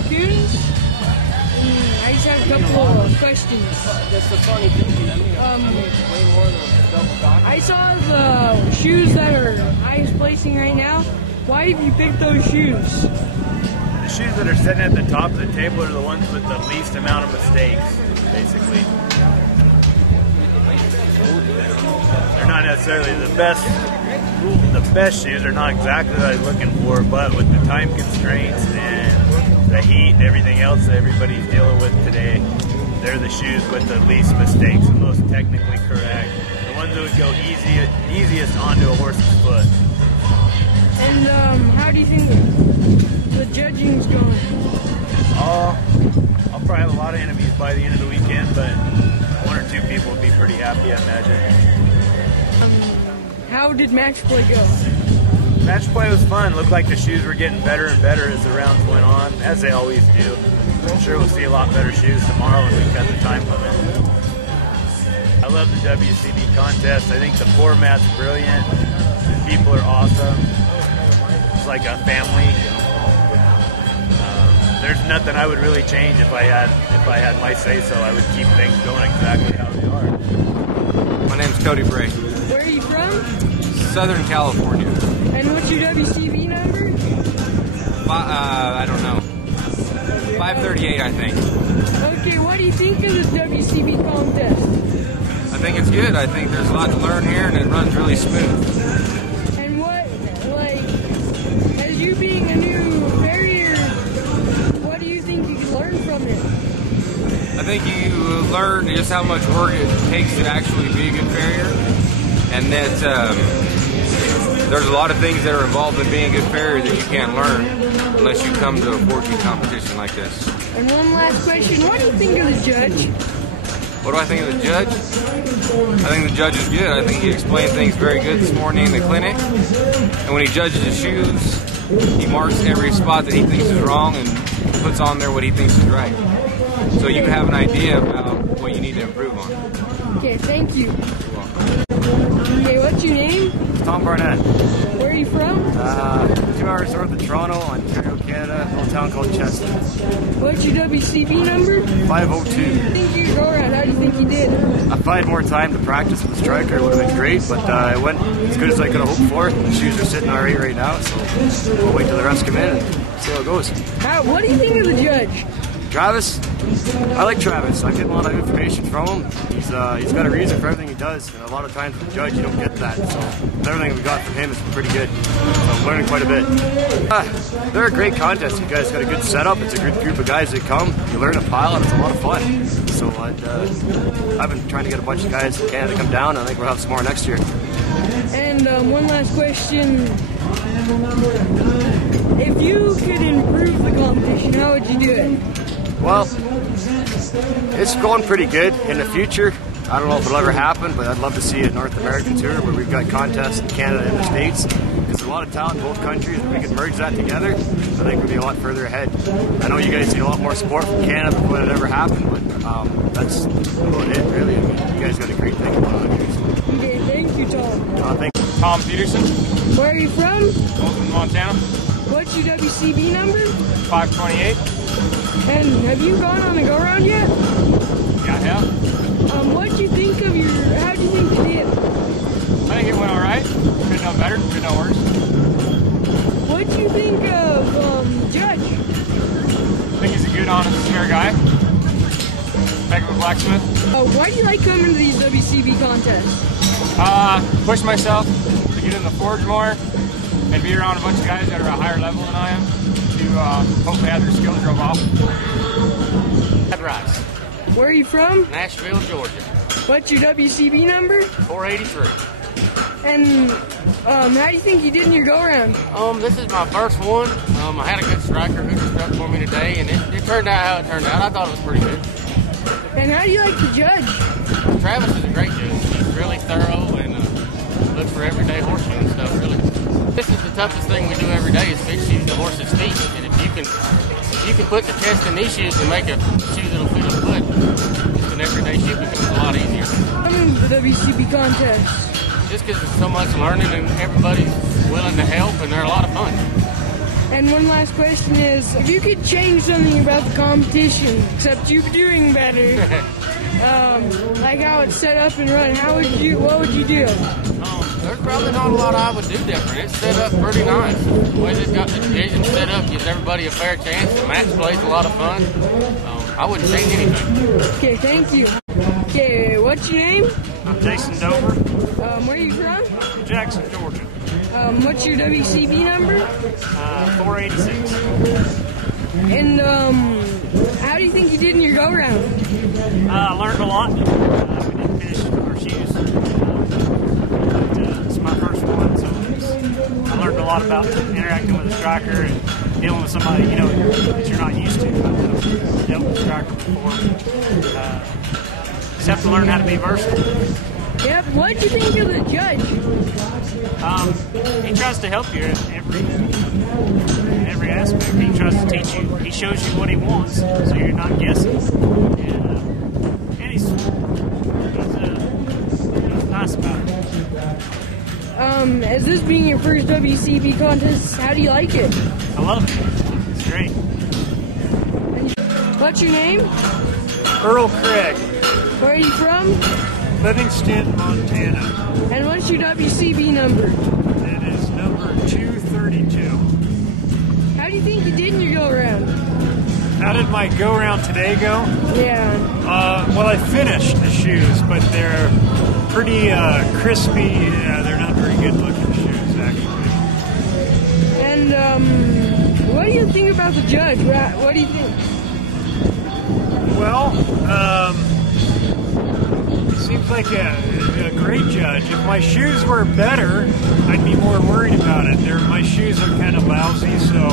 name's Coons. I just have a couple of questions. That's the funny thing. I mean, way more than a double dock. I saw the shoes that are highest placing right now. Why have you picked those shoes? The shoes that are sitting at the top of the table are the ones with the least amount of mistakes, basically. They're not necessarily the best shoes. They're not exactly what I was looking for, but with the time constraints and the heat and everything else that everybody's dealing with today, they're the shoes with the least mistakes, the most technically correct, the ones that would go easiest onto a horse's foot. And how do you think the judging's going? I'll probably have a lot of enemies by the end of the weekend, but one or two people would be pretty happy, I imagine. How did match play go? Match play was fun. Looked like the shoes were getting better and better as the rounds went on, as they always do. I'm sure we'll see a lot better shoes tomorrow when we cut the time limit. I love the WCB contest. I think the format's brilliant. The people are awesome. It's like a family. There's nothing I would really change if I had my say so. I would keep things going exactly how they are. My name's Cody Bray. Where are you from? Southern California. And what's your WCB number? I don't know. 538, I think. Okay, what do you think of the WCB contest? I think it's good. I think there's a lot to learn here, and it runs really smooth. And what, like, as you being a new farrier, what do you think you can learn from it? I think you learn just how much work it takes to actually be a good farrier, and that there's a lot of things that are involved in being a good farrier that you can't learn unless you come to a forking competition like this. And one last question, what do you think of the judge? What do I think of the judge? I think the judge is good. I think he explained things very good this morning in the clinic. And when he judges the shoes, he marks every spot that he thinks is wrong and puts on there what he thinks is right. So you have an idea about what you need to improve on. Okay, thank you. You're welcome. Okay, what's your name? Tom Barnett. Where are you from? 2 hours north of Toronto, Ontario, Canada, a little town called Chester. What's your WCB number? 502. Thank you, Goran. How do you think you did? If I had more time to practice with the striker, it would have been great, but it went as good as I could have hoped for. The shoes are sitting alright right now, so we'll wait till the rest come in and see how it goes. What do you think of the judge? Travis? I like Travis. I get a lot of information from him. He's got a reason for everything he does, and a lot of times with the judge you don't get that. So everything we got from him is pretty good. So I'm learning quite a bit. They're a great contest. You guys got a good setup. It's a good group of guys that come. You learn a pile, and it's a lot of fun. So I've been trying to get a bunch of guys from Canada to come down. I think we'll have some more next year. And one last question. If you could improve the competition, how would you do it? Well, it's going pretty good. In the future, I don't know if it'll ever happen, but I'd love to see a North American tour where we've got contests in Canada and the States. Because there's a lot of talent in both countries. If we could merge that together, I think we'd be a lot further ahead. I know you guys need a lot more support from Canada before it ever happened, but that's about it, really. I mean, you guys got a great thing going on here. Okay, thank you, Tom. Thank you. Tom Peterson, Where are you from? Oakland, Montana, What's your WCB number? 528. And have you gone on a go-round yet? Yeah, I have. What do you think of how do you think you did? I think it went alright. Could have done better, could have done worse. What do you think of Judge? I think he's a good, honest, fair guy. Back with Blacksmith. Why do you like coming to these WCB contests? Push myself to get in the forge more and be around a bunch of guys that are at a higher level than I am to hopefully have their skills drove off. Rice. Where are you from? Nashville, Georgia. What's your WCB number? 483. And how do you think you did in your go-round? This is my first one. I had a good striker who just struck for me today, and it turned out how it turned out. I thought it was pretty good. And how do you like the judge? Travis is a great judge. He's really thorough and looks for everyday horseshoeing stuff, really. This is the toughest thing we do every day is fix shoes to horses' feet. And if you can put the test in these shoes and make a shoe that'll fit a foot, just an everyday shoe becomes a lot easier. I'm in the WCB contest. Just because there's so much learning and everybody's willing to help and they're a lot of fun. And one last question is, if you could change something about the competition, except you doing better, like how it's set up and run, what would you do? There's probably not a lot I would do different. It's set up pretty nice. The way they've got the division set up gives everybody a fair chance. The match play's a lot of fun. I wouldn't change anything. Okay, thank you. Okay, what's your name? I'm Jason Dover, Where are you from? Jackson, Georgia. What's your WCB number? 486. And how do you think you did in your go-round? I learned a lot. We didn't finish our shoes. It's my first one, so I learned a lot about interacting with a striker and dealing with somebody, that you're not used to. I've dealt with a striker before. Just have to learn how to be versatile. Yep, what did you think of the judge? He tries to help you in every aspect. He tries to teach you. He shows you what he wants, so you're not guessing. And he's nice about it. As this being your first WCB contest, how do you like it? I love it. It's great. What's your name? Earl Craig, Where are you from? Livingston, Montana. And what's your WCB number? It is number 232. How do you think you did in your go-around? How did my go-round today go? Yeah. Well, I finished the shoes, but they're pretty crispy. They're not very good-looking shoes, actually. And what do you think about the judge? What do you think? Well, seems like a great judge. If my shoes were better, I'd be more worried about it. My shoes are kind of lousy, so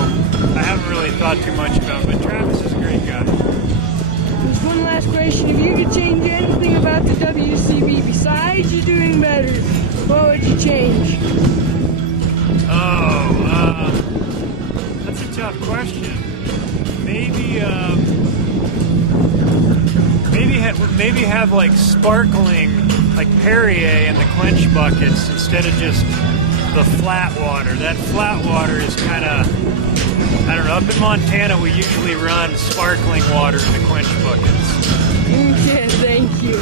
I haven't really thought too much about it. But Travis is a great guy. There's one last question. If you could change anything about the WCB besides you doing better, what would you change? That's a tough question. Maybe have like sparkling, like Perrier in the quench buckets instead of just the flat water. That flat water is kind of, I don't know, up in Montana we usually run sparkling water in the quench buckets. Okay, thank you.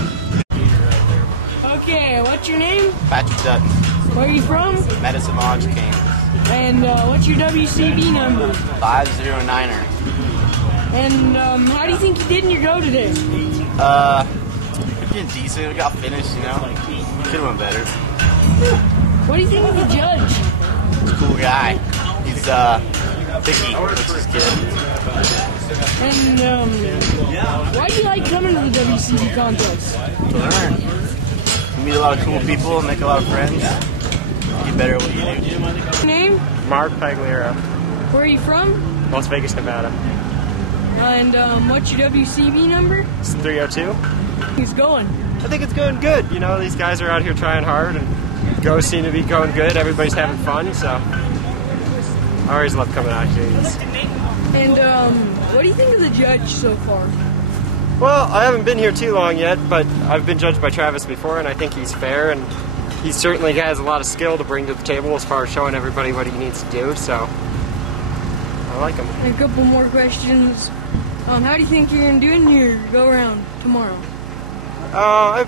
Okay, what's your name? Patrick Dutton, Where are you from? Medicine Lodge, Kansas. And what's your WCB number? 509er. And how do you think you did in your go today? Getting decent. We got finished, Could have went better. What do you think of the judge? He's a cool guy. He's picky, which is good. And why do you like coming to the WCB contest? To learn. You meet a lot of cool people, make a lot of friends. Get better at what you do. Your name? Mark Pagliaro, Where are you from? Las Vegas, Nevada. And what's your WCB number? It's 302. He's going. I think it's going good. These guys are out here trying hard, and goes seem to be going good. Everybody's having fun, so I always love coming out here. And what do you think of the judge so far? Well, I haven't been here too long yet, but I've been judged by Travis before, and I think he's fair, and he certainly has a lot of skill to bring to the table as far as showing everybody what he needs to do, so I like him. And a couple more questions. How do you think you're going to do in your go-around tomorrow? I'm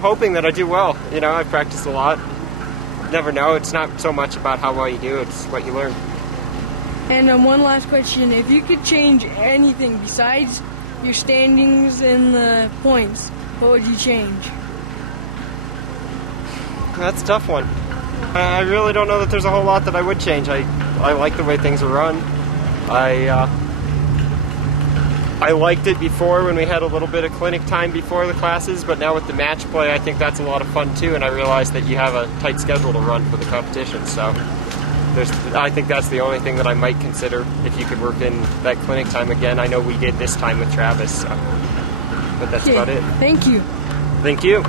hoping that I do well. I've practiced a lot. Never know. It's not so much about how well you do, it's what you learn. And one last question. If you could change anything besides your standings and the points, what would you change? That's a tough one. I really don't know that there's a whole lot that I would change. I like the way things are run. I liked it before when we had a little bit of clinic time before the classes, but now with the match play, I think that's a lot of fun too, and I realize that you have a tight schedule to run for the competition, so I think that's the only thing that I might consider if you could work in that clinic time again. I know we did this time with Travis, but that's about it. Thank you. Thank you.